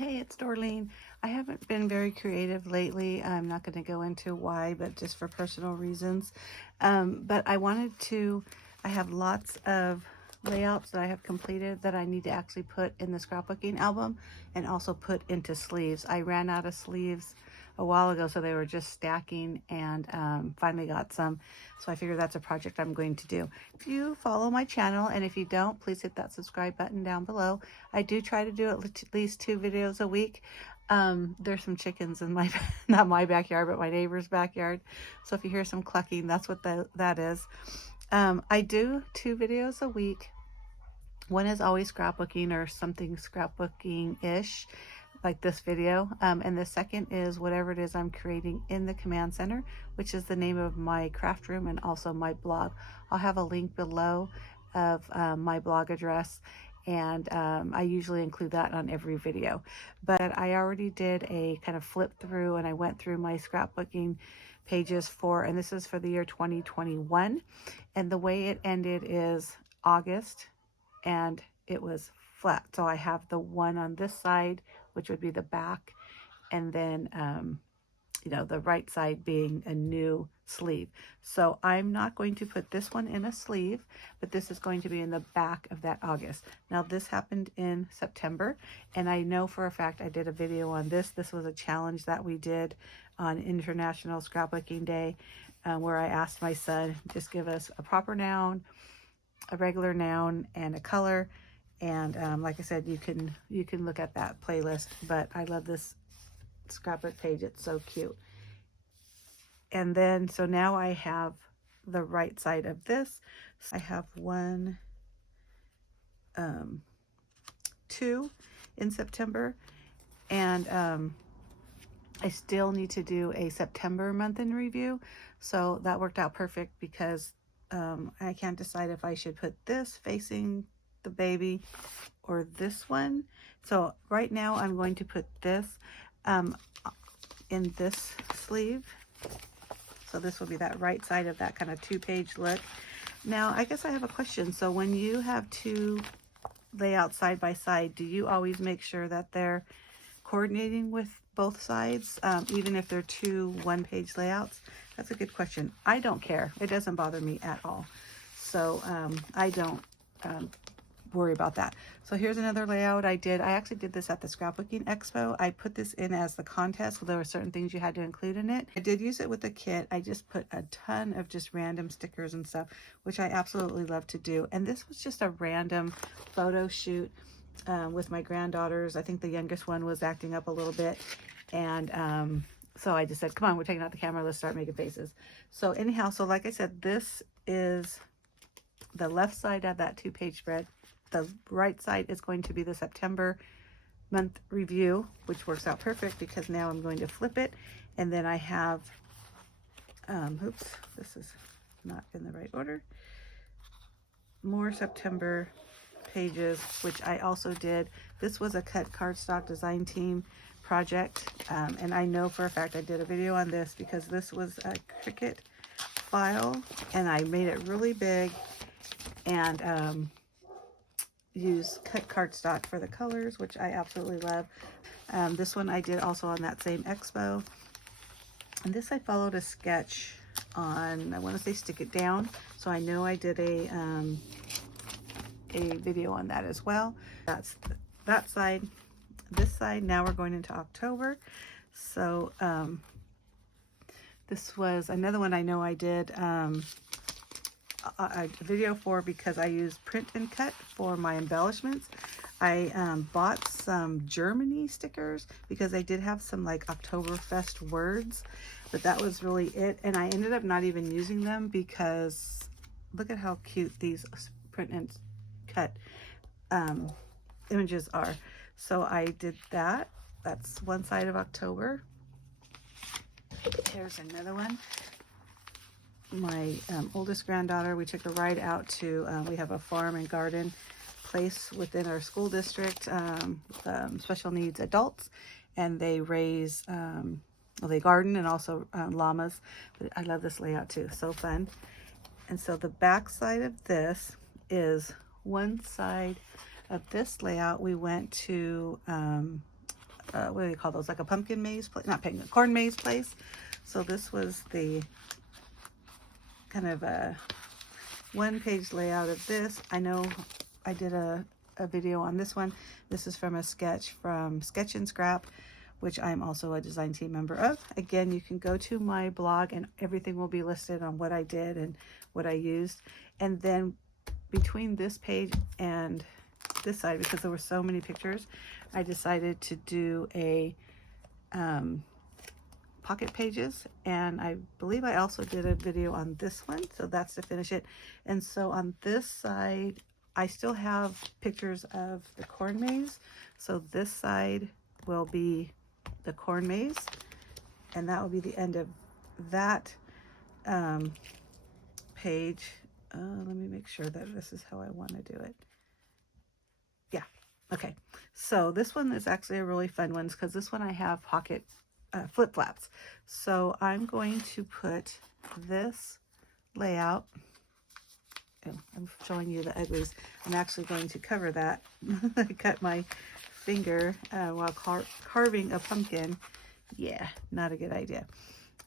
Hey, it's Dorleen. I haven't been very creative lately. I'm not going to go into why, but just for personal reasons. But I have lots of layouts that I have completed that I need to actually put in the scrapbooking album and also put into sleeves. I ran out of sleeves a while ago, so they were just stacking, and finally got some. So I figured that's a project I'm going to do. If you follow my channel, and if you don't, please hit that subscribe button down below. I do try to do at least 2 videos a week. There's some chickens in my, not my backyard, but my neighbor's backyard. So if you hear some clucking, that's what that is. I do 2 videos a week. One is always scrapbooking or something scrapbooking-ish, like this video. And the second is whatever it is I'm creating in the command center, which is the name of my craft room and also my blog. I'll have a link below of my blog address, and I usually include that on every video. But I already did a kind of flip through, and I went through my scrapbooking pages and this is for the year 2021. And the way it ended is August, and it was flat. So I have the one on this side, which would be the back, and then the right side being a new sleeve. So I'm not going to put this one in a sleeve, but this is going to be in the back of that August. Now this happened in September, and I know for a fact I did a video on this. This was a challenge that we did on International Scrapbooking Day, where I asked my son, just give us a proper noun, a regular noun, and a color. And like I said, you can look at that playlist, but I love this scrapbook page. It's so cute. And then, so now I have the right side of this. So I have 1, 2 in September, and I still need to do a September month in review. So that worked out perfect because I can't decide if I should put this facing the baby or this one. So right now I'm going to put this in this sleeve. So this will be that right side of that kind of 2-page look. Now, I guess I have a question. So when you have 2 layouts side by side, do you always make sure that they're coordinating with both sides, even if they're 2 1-page layouts? That's a good question. I don't care. It doesn't bother me at all. So I don't worry about that. So here's another layout I did. I actually did this at the Scrapbooking Expo. I put this in as the contest. So there were certain things you had to include in it. I did use it with the kit. I just put a ton of just random stickers and stuff, which I absolutely love to do. And this was just a random photo shoot with my granddaughters. I think the youngest one was acting up a little bit. And so I just said, come on, we're taking out the camera. Let's start making faces. So anyhow, so like I said, this is the left side of that 2-page spread. The right side is going to be the September month review, which works out perfect because now I'm going to flip it. And then I have, oops, this is not in the right order. More September pages, which I also did. This was a cut cardstock design team project. And I know for a fact I did a video on this because this was a Cricut file, and I made it really big and use cut cardstock for the colors, which I absolutely love. This one I did also on that same expo. And this I followed a sketch on, I want to say Stick It Down. So I know I did a video on that as well. That's that side. This side, now we're going into October. So this was another one I know I did a video for because I use print and cut for my embellishments. I bought some Germany stickers because they did have some like Oktoberfest words, but that was really it. And I ended up not even using them because look at how cute these print and cut images are. So I did that. That's one side of October. Here's another one. My oldest granddaughter, we took a ride out to, we have a farm and garden place within our school district, special needs adults, and they raise, well, they garden and also llamas. But I love this layout too, so fun. And so the back side of this is one side of this layout. We went to what do they call those? Like a pumpkin maze place, not pumpkin, corn maze place. So this was the kind of a one-page layout of this. I know I did a video on this one. This is from a sketch from Sketch and Scrap, which I'm also a design team member of. Again, you can go to my blog and everything will be listed on what I did and what I used. And then between this page and this side, because there were so many pictures, I decided to do a pocket pages, and I believe I also did a video on this one, so that's to finish it. And so on this side I still have pictures of the corn maze, so this side will be the corn maze, and that will be the end of that page. Let me make sure that this is how I want to do it. Yeah, okay, so this one is actually a really fun one because this one I have pocket flip-flaps. So I'm going to put this layout, oh, I'm showing you the uglies. I'm actually going to cover that. I cut my finger while carving a pumpkin. Yeah, not a good idea.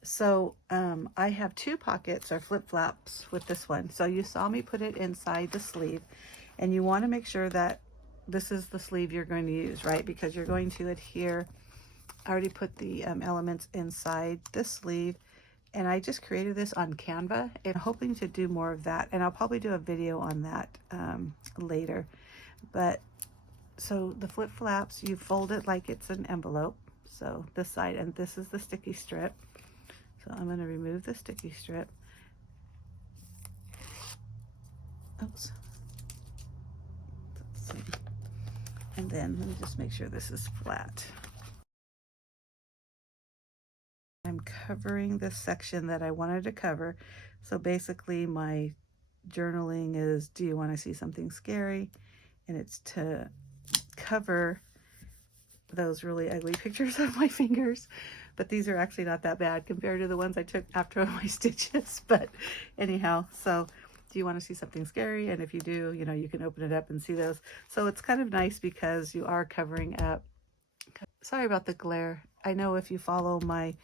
So I have two pockets or flip-flops with this one. So you saw me put it inside the sleeve, and you want to make sure that this is the sleeve you're going to use, right? Because you're going to adhere. I already put the elements inside this sleeve, and I just created this on Canva and hoping to do more of that, and I'll probably do a video on that later. But so the flip flaps, you fold it like it's an envelope, so this side, and this is the sticky strip. So I'm going to remove the sticky strip. Oops. Let's see. And then let me just make sure this is flat. I'm covering this section that I wanted to cover. So basically my journaling is, do you want to see something scary? And it's to cover those really ugly pictures of my fingers. But these are actually not that bad compared to the ones I took after my stitches. But anyhow, so do you want to see something scary? And if you do, you know, you can open it up and see those. So it's kind of nice because you are covering up. Sorry about the glare. I know if you follow my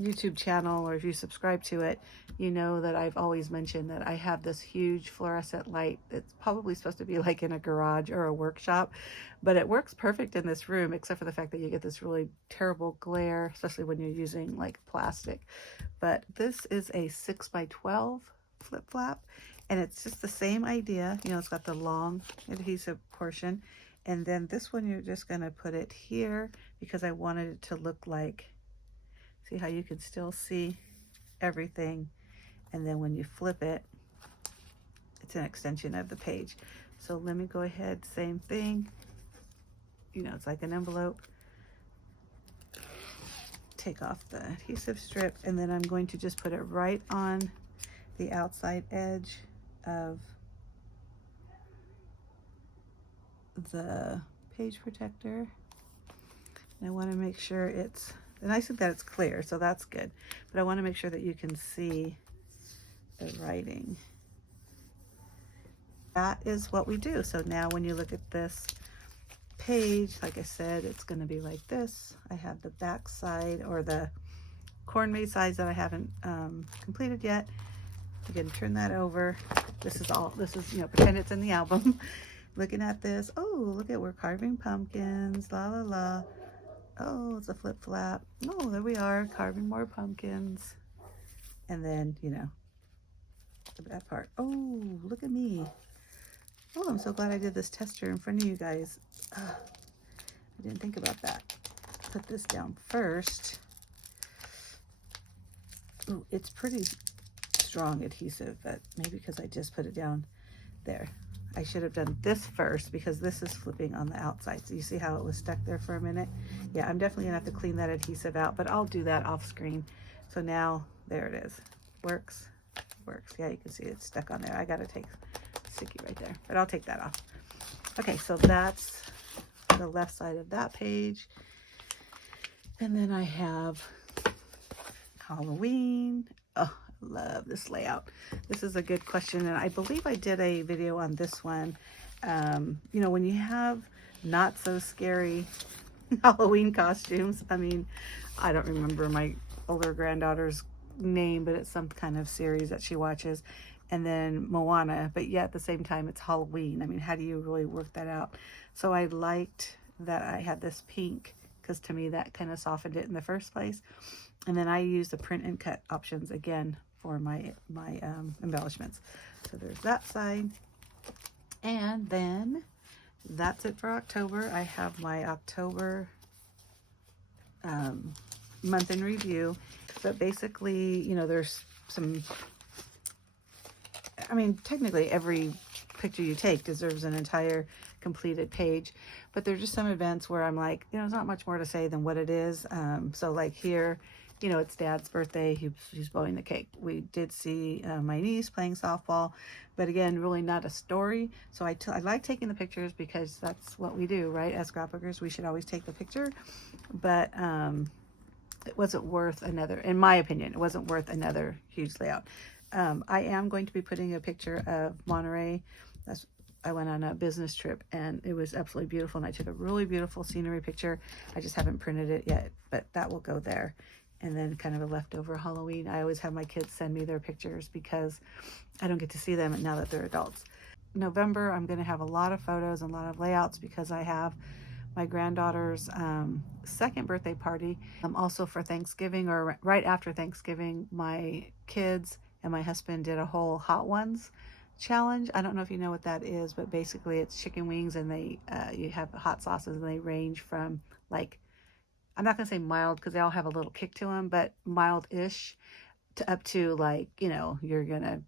YouTube channel, or if you subscribe to it, you know that I've always mentioned that I have this huge fluorescent light. It's probably supposed to be like in a garage or a workshop, but it works perfect in this room, except for the fact that you get this really terrible glare, especially when you're using like plastic. But this is a 6x12 flip flap, and it's just the same idea. You know, it's got the long adhesive portion, and then this one you're just going to put it here because I wanted it to look like, see how you can still see everything, and then when you flip it, it's an extension of the page. So let me go ahead, same thing, you know, it's like an envelope. Take off the adhesive strip, and then I'm going to just put it right on the outside edge of the page protector. And I want to make sure it's, and I think that it's clear, so that's good, but I want to make sure that you can see the writing. That is what we do. So now when you look at this page, like I said, it's going to be like this. I have the back side, or the corn maze sides that I haven't completed yet. Again, turn that over. This is, you know, pretend it's in the album. Looking at this, oh, look at, we're carving pumpkins, la la la. Oh, it's a flip flap. Oh, there we are, carving more pumpkins. And then, you know, that part. Oh, look at me. Oh, I'm so glad I did this tester in front of you guys. I didn't think about that. Put this down first. Oh, it's pretty strong adhesive, but maybe because I just put it down there. I should have done this first because this is flipping on the outside. So you see how it was stuck there for a minute? Yeah, I'm definitely gonna have to clean that adhesive out, but I'll do that off screen. So now, there it is. Works, works. Yeah, you can see it's stuck on there. I gotta take sticky right there, but I'll take that off. Okay, so that's the left side of that page. And then I have Halloween. Oh, love this layout. This is a good question, and I believe I did a video on this one. You know, when you have not so scary Halloween costumes, I mean, I don't remember my older granddaughter's name, but it's some kind of series that she watches, and then Moana, but yet at the same time it's Halloween. I mean, how do you really work that out? So I liked that I had this pink, because to me that kind of softened it in the first place. And then I use the print and cut options again for my embellishments. So there's that side. And then that's it for October. I have my October month in review. But basically, you know, there's some, I mean, technically every picture you take deserves an entire completed page, but there's just some events where I'm like, you know, there's not much more to say than what it is. So like here, you know, it's Dad's birthday. He's blowing the cake. We did see my niece playing softball, but again, really not a story. So I like taking the pictures because that's what we do, right? As scrapbookers, we should always take the picture. But it wasn't worth another, in my opinion, it wasn't worth another huge layout. I am going to be putting a picture of Monterey. I went on a business trip and it was absolutely beautiful, and I took a really beautiful scenery picture. I just haven't printed it yet, but that will go there. And then kind of a leftover Halloween. I always have my kids send me their pictures because I don't get to see them now that they're adults. November, I'm going to have a lot of photos and a lot of layouts because I have my granddaughter's second birthday party. Also for Thanksgiving, or right after Thanksgiving, my kids and my husband did a whole Hot Ones challenge. I don't know if you know what that is, but basically it's chicken wings, and they you have hot sauces, and they range from, like, I'm not gonna say mild because they all have a little kick to them, but mild-ish to up to, like, you know, you're gonna,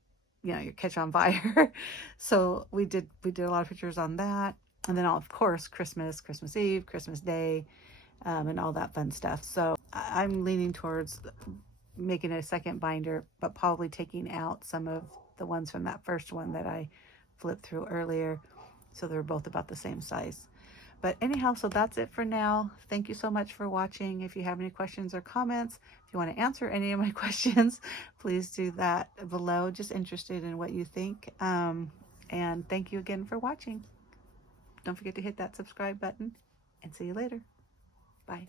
you know, you catch on fire. So we did a lot of pictures on that, and then of course Christmas Eve, Christmas Day, and all that fun stuff. So I'm leaning towards making a second binder, but probably taking out some of the ones from that first one that I flipped through earlier, so they're both about the same size. But anyhow, so that's it for now. Thank you so much for watching. If you have any questions or comments, if you want to answer any of my questions, please do that below. Just interested in what you think. And thank you again for watching. Don't forget to hit that subscribe button, and see you later. Bye.